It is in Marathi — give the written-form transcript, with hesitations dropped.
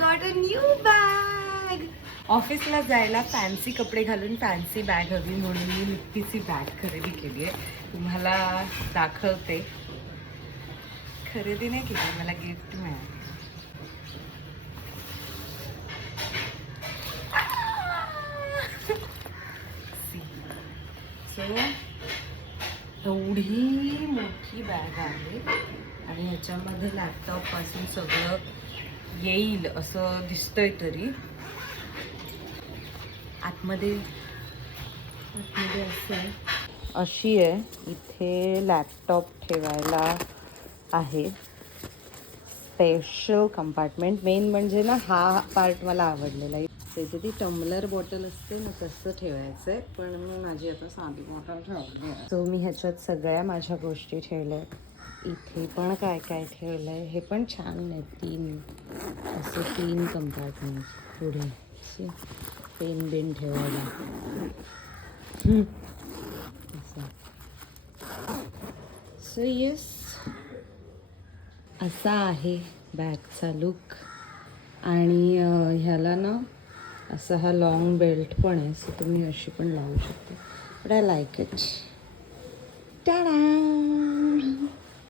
Got a new bag. ऑफिसला जायला फॅन्सी कपडे घालून फॅन्सी बॅग हवी म्हणून मी नुकतीच ही बॅग खरेदी केली आहे. तुम्हाला दाखवते. खरेदी नाही केली, मला गिफ्ट मिळालं. सो एवढी मोठी बॅग आहे आणि ह्याच्यामध्ये लॅपटॉप पासून सगळं येईल असं दिसतंय. तरी आतमध्ये असं आहे, अशी आहे. इथे लॅपटॉप ठेवायला आहे स्पेशल कंपार्टमेंट. मेन म्हणजे ना हा पार्ट मला आवडलेला आहे. तिथे ती टम्बलर बॉटल असते ना तसं ठेवायचं आहे, पण मी माझी आता साधी बॉटल ठेवली आहे. सो मी ह्याच्यात सगळ्या माझ्या गोष्टी ठेवल्या आहेत. इथे पण काय काय ठेवलं आहे, हे पण छान आहे. 3 कंपार्टमेंट पुढे पेन बिन ठेवायला. सो येस, असा आहे बॅगचा लुक. आणि ह्याला ना असा हा लॉंग बेल्ट पण आहे, सो तुम्ही अशी पण लावू शकता. But I like it. टाडा.